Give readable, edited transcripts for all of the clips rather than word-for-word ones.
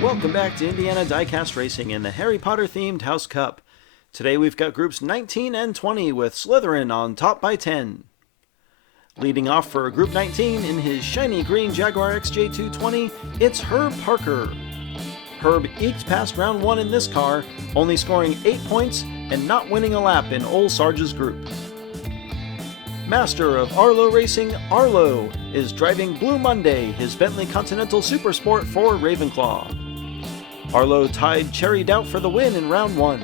Welcome back to Indiana Diecast Racing in the Harry Potter themed House Cup. Today we've got groups 19 and 20 with Slytherin on top by 10. Leading off for Group 19 in his shiny green Jaguar XJ220, it's Herb Parker. Herb eked past round 1 in this car, only scoring 8 points and not winning a lap in Old Sarge's group. Master of Arlo Racing, Arlo, is driving Blue Monday, his Bentley Continental Supersport for Ravenclaw. Arlo tied Cherry Doubt for the win in round 1.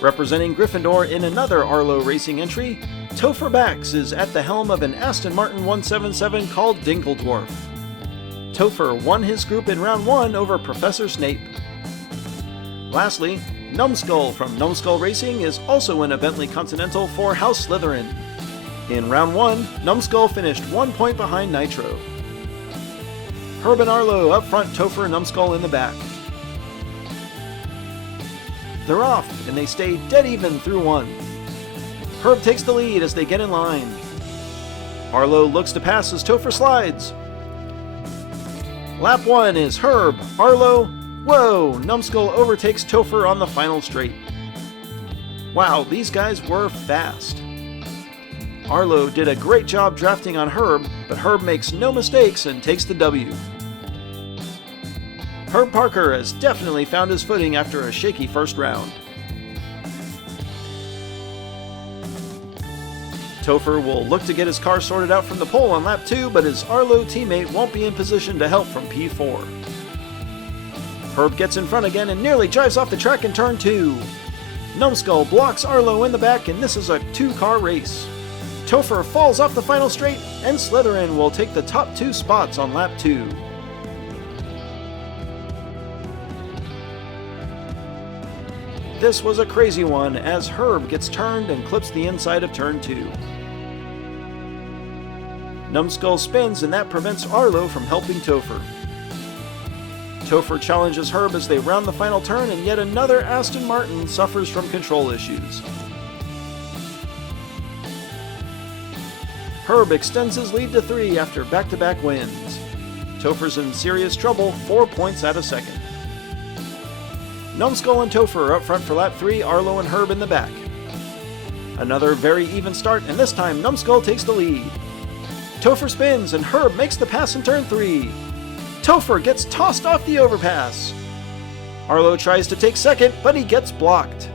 Representing Gryffindor in another Arlo Racing entry, Topher Bax is at the helm of an Aston Martin 177 called Dinkeldwarf. Topher won his group in round 1 over Professor Snape. Lastly, Numbskull from Numbskull Racing is also in a Bentley Continental for House Slytherin. In round 1, Numbskull finished 1 point behind Nitro. Herb and Arlo up front, Topher and Numbskull in the back. They're off, and they stay dead even through 1. Herb takes the lead as they get in line. Arlo looks to pass as Topher slides. Lap 1 is Herb, Arlo, whoa! Numbskull overtakes Topher on the final straight. Wow, these guys were fast. Arlo did a great job drafting on Herb, but Herb makes no mistakes and takes the W. Herb Parker has definitely found his footing after a shaky first round. Topher will look to get his car sorted out from the pole on lap 2, but his Arlo teammate won't be in position to help from P4. Herb gets in front again and nearly drives off the track in turn 2. Numbskull blocks Arlo in the back, and this is a 2-car race. Topher falls off the final straight, and Slytherin will take the top 2 spots on lap 2. This was a crazy one as Herb gets turned and clips the inside of turn 2. Numbskull spins, and that prevents Arlo from helping Topher. Topher challenges Herb as they round the final turn, and yet another Aston Martin suffers from control issues. Herb extends his lead to 3 after back-to-back wins. Topher's in serious trouble, 4 points out of second. Numbskull and Topher are up front for lap 3, Arlo and Herb in the back. Another very even start, and this time Numbskull takes the lead. Topher spins, and Herb makes the pass in turn 3. Topher gets tossed off the overpass. Arlo tries to take second, but he gets blocked.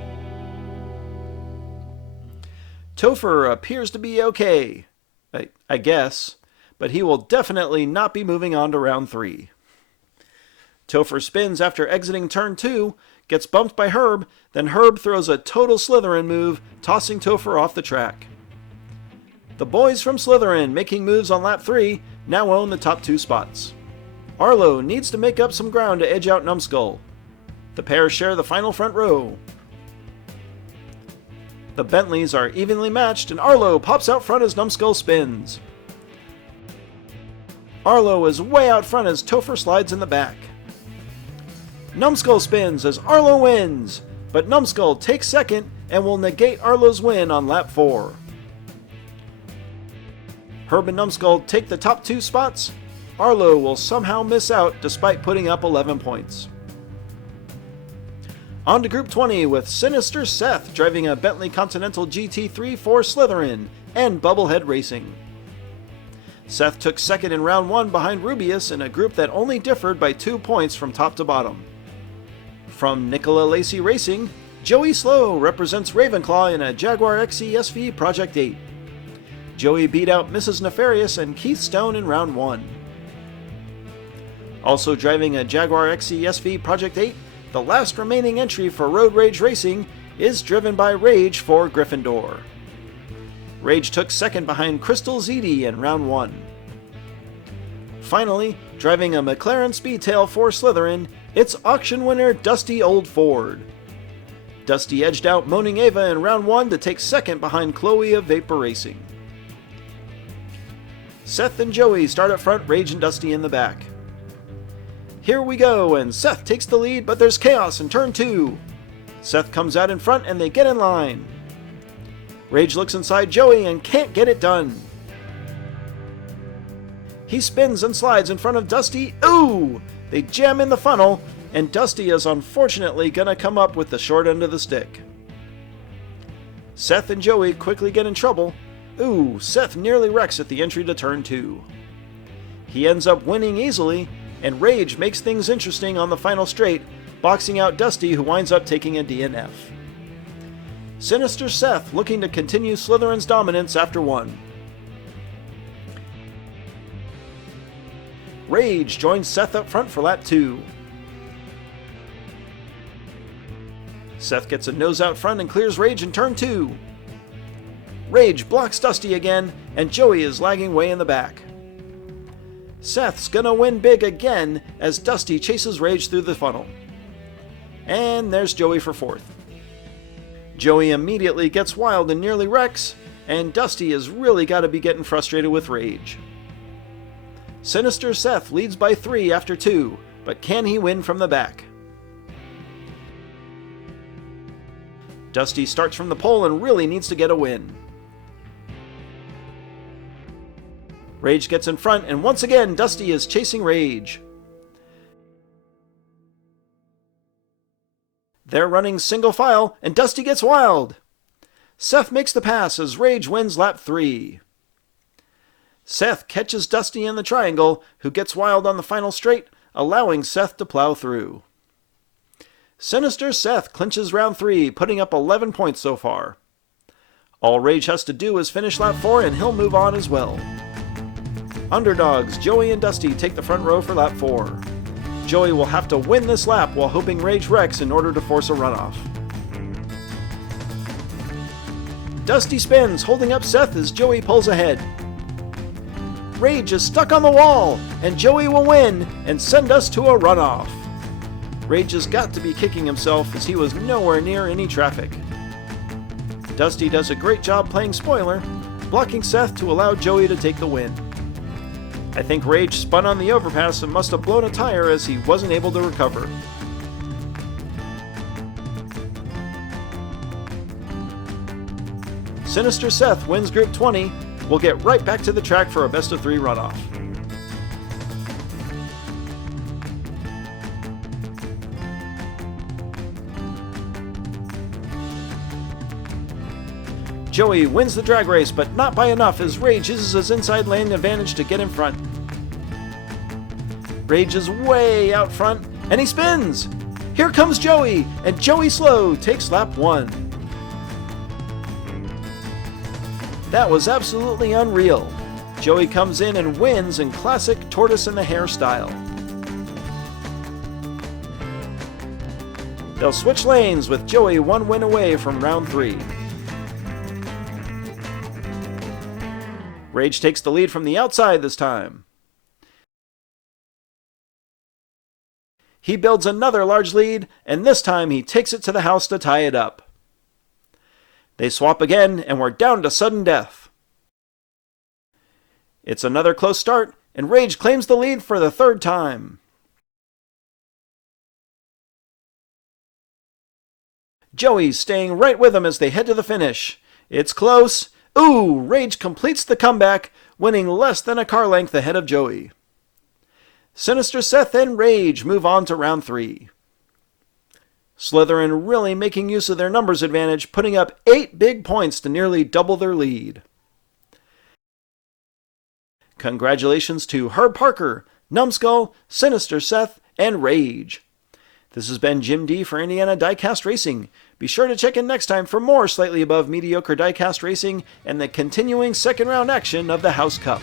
Topher appears to be okay, I guess, but he will definitely not be moving on to round 3. Topher spins after exiting turn 2, gets bumped by Herb, then Herb throws a total Slytherin move, tossing Topher off the track. The boys from Slytherin, making moves on lap 3, now own the top 2 spots. Arlo needs to make up some ground to edge out Numbskull. The pair share the final front row. The Bentleys are evenly matched, and Arlo pops out front as Numbskull spins. Arlo is way out front as Topher slides in the back. Numbskull spins as Arlo wins, but Numbskull takes second and will negate Arlo's win on lap 4. Herb and Numbskull take the top 2 spots. Arlo will somehow miss out despite putting up 11 points. On to Group 20 with Sinister Seth driving a Bentley Continental GT3 for Slytherin and Bubblehead Racing. Seth took second in round 1 behind Rubius in a group that only differed by 2 points from top to bottom. From Nicola Lacey Racing, Joey Slow represents Ravenclaw in a Jaguar XE-SV Project 8. Joey beat out Mrs. Nefarious and Keith Stone in round 1. Also driving a Jaguar XE-SV Project 8, the last remaining entry for Road Rage Racing is driven by Rage for Gryffindor. Rage took second behind Crystal Zedi in round 1. Finally, driving a McLaren Speedtail for Slytherin, it's auction winner Dusty Old Ford. Dusty edged out Moaning Ava in round 1 to take second behind Chloe of Vapor Racing. Seth and Joey start up front, Rage and Dusty in the back. Here we go, and Seth takes the lead, but there's chaos in turn 2. Seth comes out in front and they get in line. Rage looks inside Joey and can't get it done. He spins and slides in front of Dusty. Ooh! They jam in the funnel, and Dusty is unfortunately gonna come up with the short end of the stick. Seth and Joey quickly get in trouble. Ooh, Seth nearly wrecks at the entry to turn 2. He ends up winning easily, and Rage makes things interesting on the final straight, boxing out Dusty, who winds up taking a DNF. Sinister Seth looking to continue Slytherin's dominance after 1. Rage joins Seth up front for lap 2. Seth gets a nose out front and clears Rage in turn 2. Rage blocks Dusty again, and Joey is lagging way in the back. Seth's gonna win big again as Dusty chases Rage through the funnel. And there's Joey for 4th. Joey immediately gets wild and nearly wrecks, and Dusty has really got to be getting frustrated with Rage. Sinister Seth leads by 3 after 2, but can he win from the back? Dusty starts from the pole and really needs to get a win. Rage gets in front, and once again Dusty is chasing Rage. They're running single file, and Dusty gets wild. Seth makes the pass as Rage wins lap 3. Seth catches Dusty in the triangle, who gets wild on the final straight, allowing Seth to plow through. Sinister Seth clinches round 3, putting up 11 points so far. All Rage has to do is finish lap 4 and he'll move on as well. Underdogs Joey and Dusty take the front row for lap 4. Joey will have to win this lap while hoping Rage wrecks in order to force a runoff. Dusty spins, holding up Seth as Joey pulls ahead. Rage is stuck on the wall, and Joey will win and send us to a runoff. Rage has got to be kicking himself as he was nowhere near any traffic. Dusty does a great job playing spoiler, blocking Seth to allow Joey to take the win. I think Rage spun on the overpass and must have blown a tire as he wasn't able to recover. Sinister Seth wins Group 20. We'll get right back to the track for a best of 3 runoff. Joey wins the drag race, but not by enough as Rage uses his inside lane advantage to get in front. Rage is way out front, and he spins! Here comes Joey, and Joey Slow takes lap 1. That was absolutely unreal. Joey comes in and wins in classic tortoise in the hare style. They'll switch lanes with Joey 1 win away from round 3. Rage takes the lead from the outside this time. He builds another large lead, and this time he takes it to the house to tie it up. They swap again, and we're down to sudden death. It's another close start, and Rage claims the lead for the 3rd time. Joey's staying right with him as they head to the finish. It's close. Ooh, Rage completes the comeback, winning less than a car length ahead of Joey. Sinister Seth and Rage move on to round 3. Slytherin really making use of their numbers advantage, putting up 8 big points to nearly double their lead. Congratulations to Herb Parker, Numbskull, Sinister Seth, and Rage. This has been Jim D for Indiana Diecast Racing. Be sure to check in next time for more slightly above mediocre diecast racing and the continuing second round action of the House Cup.